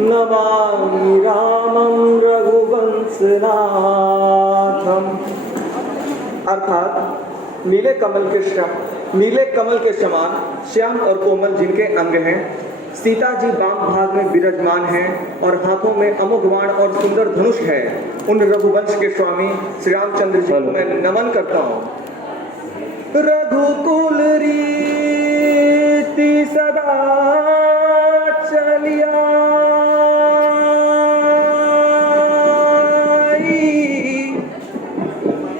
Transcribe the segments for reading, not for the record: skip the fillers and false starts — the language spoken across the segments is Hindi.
नमामि रामं रघुवंशनाथम। अर्थात नीले कमल के समान श्याम और कोमल जिनके अंग हैं, सीता जी वाम भाग में विराजमान हैं और हाथों में अमोघ बाण और सुंदर धनुष है, उन रघुवंश के स्वामी श्री रामचंद्र जी को मैं नमन करता हूँ। रघुकुल रीति सदा चलिया,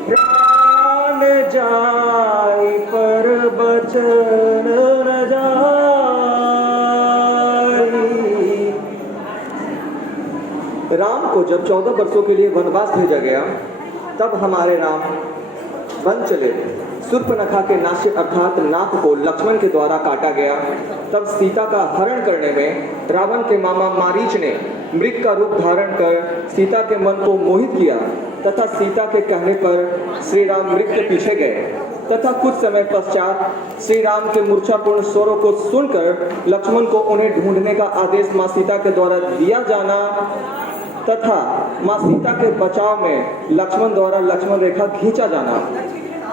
प्राण जाय पर बचन न जाई। राम को जब 14 वर्षों के लिए वनवास भेजा गया, तब हमारे राम वन चले। शूर्पणखा के नास्य अर्थात नाक को लक्ष्मण के द्वारा काटा गया। तब सीता का हरण करने में रावण के मामा मारीच ने मृग का रूप धारण कर सीता के मन को मोहित किया तथा सीता के कहने पर श्री राम मृग के पीछे गए तथा कुछ समय पश्चात श्री राम के मूर्छापूर्ण स्वरों को सुनकर लक्ष्मण को उन्हें ढूंढने का आदेश माँ सीता के द्वारा दिया जाना तथा माँ सीता के बचाव में लक्ष्मण द्वारा लक्ष्मण रेखा खींचा जाना।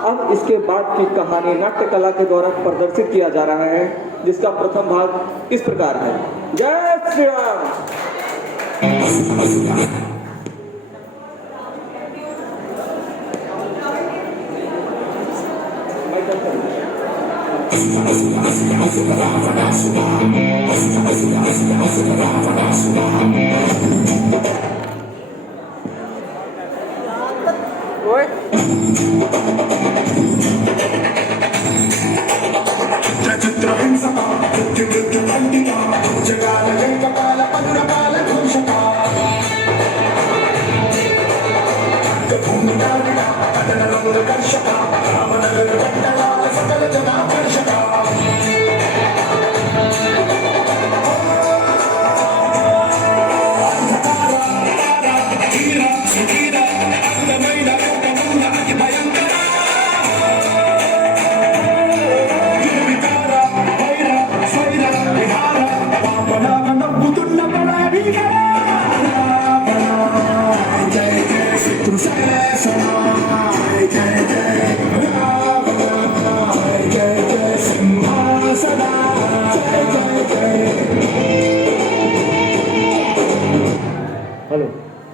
अब इसके बाद की कहानी नाट्य कला के द्वारा प्रदर्शित किया जा रहा है, जिसका प्रथम भाग इस प्रकार है। जय श्री राम।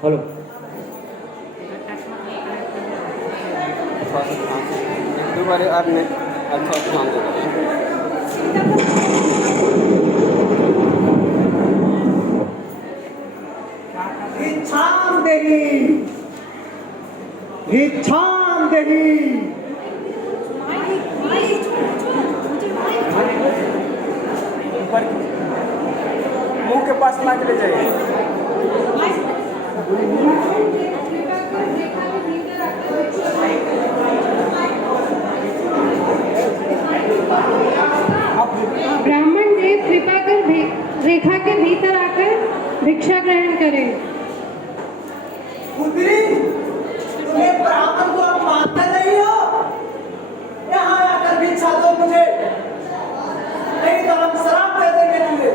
हेलो दोबारा आपने अच्छा काम किया। भिक्षाम देहि मुंह के पास ला के ले जाइए। ब्राह्मण देव कृपा कर रेखा के भीतर आकर भिक्षा ग्रहण करें। तुम्हें ब्राह्मण को अब मानते नहीं हो? यहाँ आकर भिक्षा दो मुझे, नहीं तो हम शराब दे देंगे तुम्हें।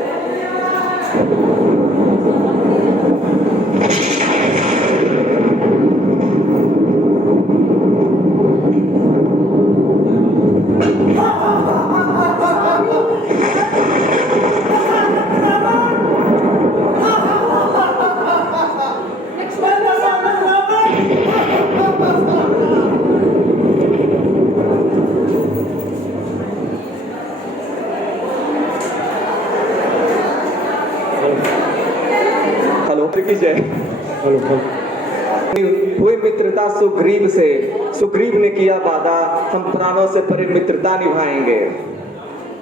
हुई मित्रता सुग्रीव ने किया वादा, हम प्राणों से परे मित्रता निभाएंगे।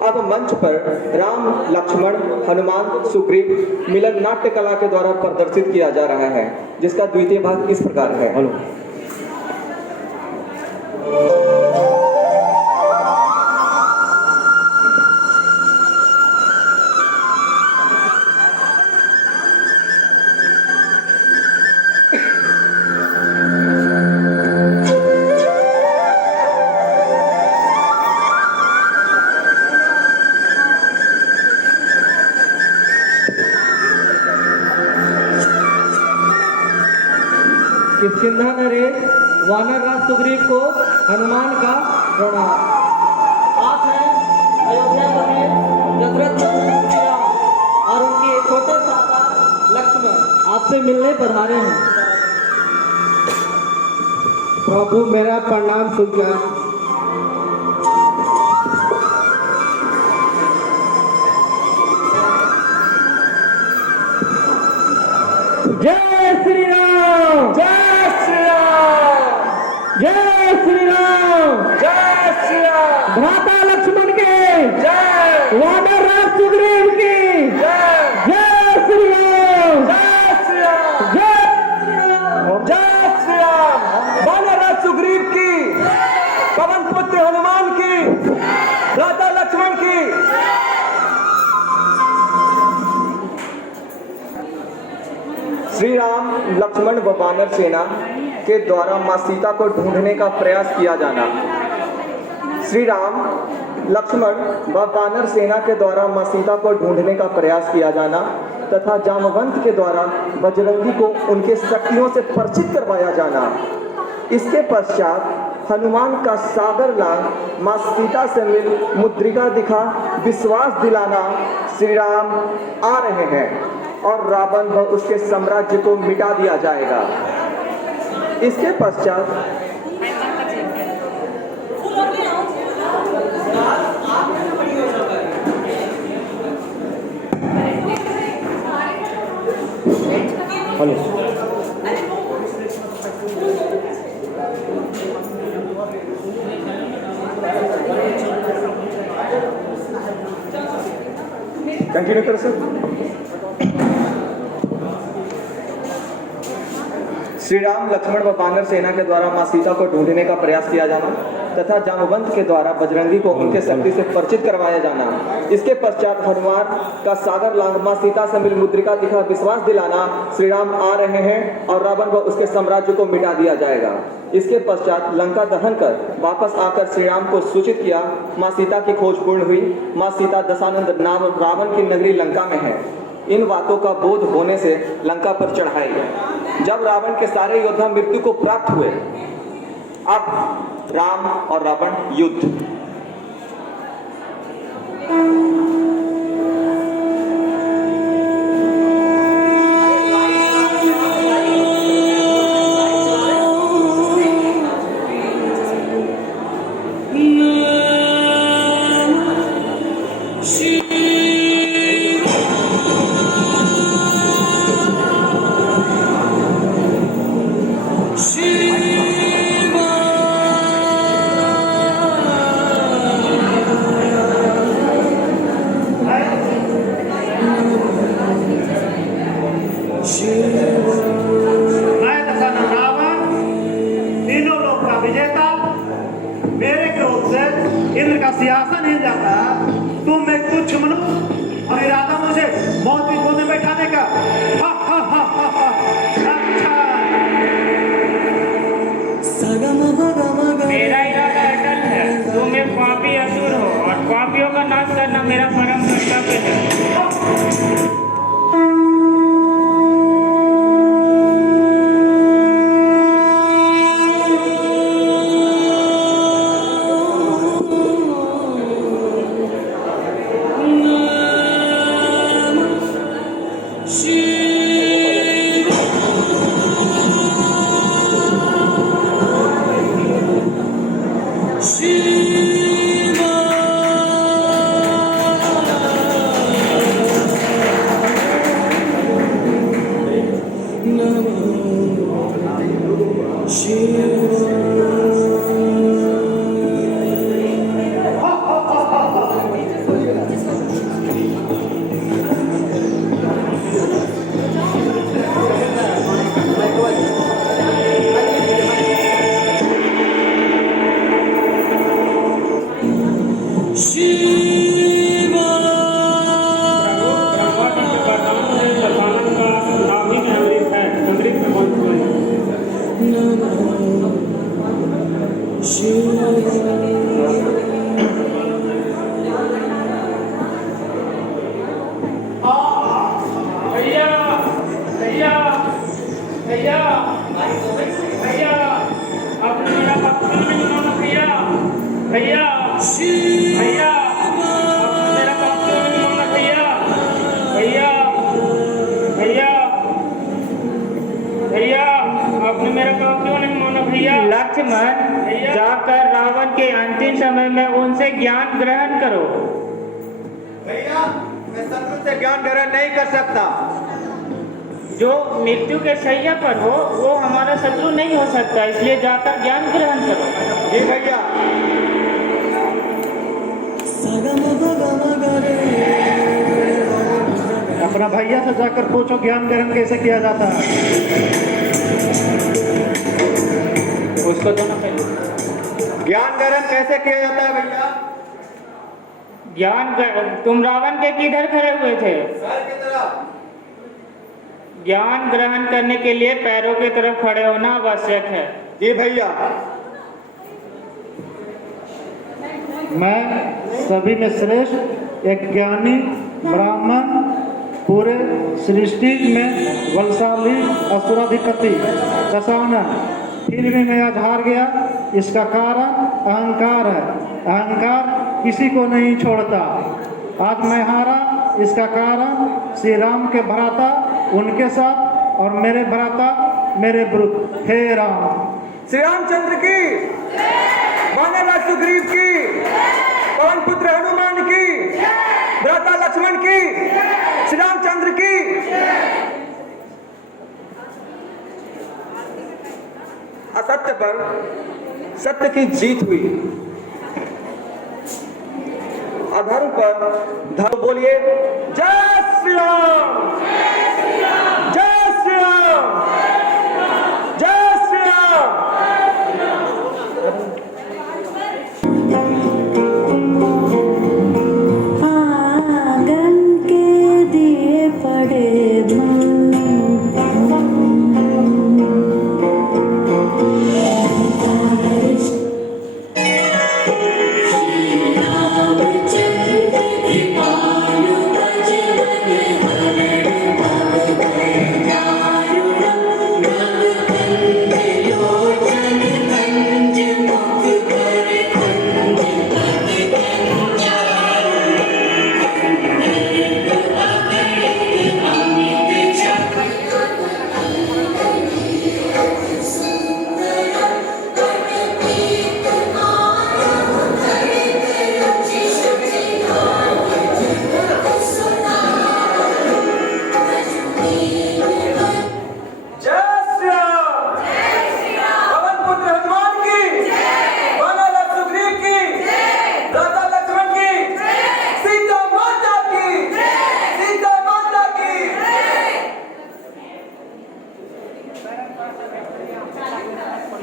अब मंच पर राम लक्ष्मण हनुमान सुग्रीव मिलन नाट्य कला के द्वारा प्रदर्शित किया जा रहा है, जिसका द्वितीय भाग इस प्रकार है। किष्किंधा नरेश वानर राज सुग्रीव को हनुमान का प्रणाम। आप हैं अयोध्या में दशरथ चंद्र श्री राम और उनके छोटे भ्राता लक्ष्मण आपसे मिलने पधारे हैं। प्रभु मेरा प्रणाम स्वीकार। जय श्री राम, जय श्री राम, जय श्री राम, जय श्री राम। भ्राता लक्ष्मण के जय, वानर राज सुग्रीव की जय, जय श्री राम, जय श्री राम, जय श्री राम, जय श्री राम। वानर राज सुग्रीव की, पवन पुत्र हनुमान की, भ्राता लक्ष्मण की। श्री राम, लक्ष्मण व वानर सेना के द्वारा मां सीता को ढूंढने का प्रयास किया जाना। श्री राम, लक्ष्मण व वानर सेना के द्वारा मां सीता को ढूंढने का प्रयास किया जाना तथा जामवंत के द्वारा बजरंगी को उनके शक्तियों से परिचित करवाया जाना। इसके पश्चात हनुमान का सागर लांग मां सीता से मिल मुद्रिका दिखा विश्वास दिलाना। श्री राम आ रहे हैं और रावण व उसके साम्राज्य को मिटा दिया जाएगा। इसके पश्चात कंटिन्यू करो सर। श्री राम, लक्ष्मण व वानर सेना के द्वारा मां सीता को ढूंढने का प्रयास किया जाना तथा जामवंत के द्वारा बजरंगी को उनके शक्ति से परिचित करवाया जाना। इसके पश्चात हनुमान का सागर लांग मां सीता से मिल मुद्रिका दिखा विश्वास दिलाना। श्री राम आ रहे हैं और रावण व उसके साम्राज्य को मिटा दिया जाएगा। इसके पश्चात लंका दहन कर वापस आकर श्री राम को सूचित किया। मां सीता की खोज पूर्ण हुई। मां सीता दशानंद नाम रावण की नगरी लंका में है। इन बातों का बोध होने से लंका पर चढ़ाई। जब रावण के सारे योद्धा मृत्यु को प्राप्त हुए, अब राम और रावण युद्ध। इंद्र का सिंहासन हिल जाता, तुम एक तुच्छ मनुष्य और इरादा मुझे मौत की गोद में बैठाने का। हा, हा, हा, हा, हा। अच्छा। मेरा इरादा अटल है, तुम एक पापी असुर हो और पापियों का नाश करना मेरा परम कर्तव्य है। भैया भैया भैया भैया आपने मेरा बात क्यों नहीं माना भैया भैया भैया आपने मेरा बात क्यों नहीं माना भैया भैया भैया भैया आपने मेरा बात क्यों नहीं माना भैया। लक्ष्मण जाकर रावण के अंतिम समय में उनसे ज्ञान ग्रहण करो। भैया मैं शत्रु से ज्ञान ग्रहण नहीं कर सकता। जो मृत्यु के शैया पर हो वो हमारा शत्रु नहीं हो सकता, इसलिए जाकर ज्ञान ग्रहण करो। जी भैया। अपना भैया से जाकर पूछो ज्ञान ग्रहण कैसे किया जाता है। उसको दोनों पहले ज्ञान ग्रहण कैसे किया जाता है भैया? तुम रावण के किधर खड़े हुए थे? सर की तरफ। ज्ञान ग्रहण करने के लिए पैरों की तरफ खड़े होना आवश्यक है। जी भैया। मैं सभी में श्रेष्ठ एक ज्ञानी ब्राह्मण पूरे सृष्टि में बलशाली असुराधिपति दशानन, फिर भी मैं आज हार गया। इसका कारण अहंकार है। अहंकार किसी को नहीं छोड़ता। आज मैं हारा, इसका कारण श्री राम के भ्राता उनके साथ और मेरे भ्राता मेरे विरुद्ध। हे राम। श्री रामचंद्र की, वानरराज सुग्रीव की, पवन पुत्र हनुमान की, भ्राता लक्ष्मण की, श्री रामचंद्र की। असत्य पर सत्य की जीत हुई। अधर्म पर धर्म। बोलिए जय श्री राम, जय श्री राम, जय श्री राम। आंगन के दिए पड़े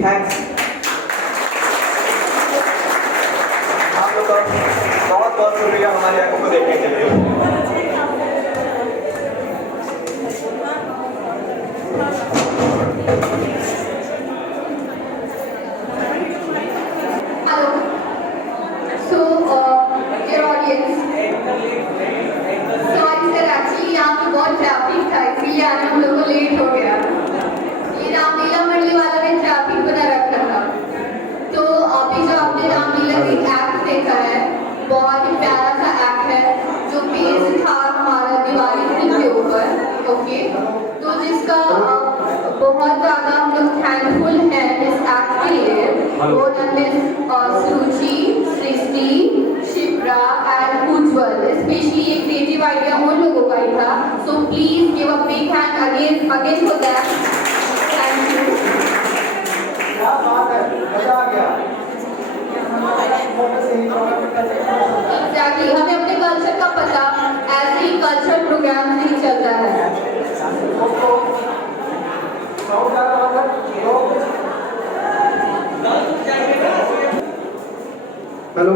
थैंक्स। आप लोग का बहुत बहुत शुक्रिया हमारी आंखों को देखने के लिए। Hello. So, dear audience. Sorry sir, actually यहाँ पे बहुत ट्रैफिक था, इसलिए आज हम लोगों को लेट हो गया। ये रामलीला मंडली वाला ने ट्रैफिक बना रखा था। तो अभी जो आपने रामलीला का एक्ट देखा है, बहुत ही प्यारा सा एक्ट है, जो बेस्ड था हमारा दिवाली फिल्म के ऊपर, ओके। तो जिसका बहुत ज़्यादा हम लोग थैंकफुल हैं इस एक्ट के लिए। वो miss Suruchi, Srishti, Shipra and Ujjwal, specially ये क्रिएटिव आइडिया उन लोगों का ही था। So please give a big hand again for that. Thank you. क्या बात है, मजा आ गया। एग्जैक्टली, हमें अपने कल्चर का पता, ऐसे ही कल्चरल प्रोग्राम नहीं चलता है। हेलो।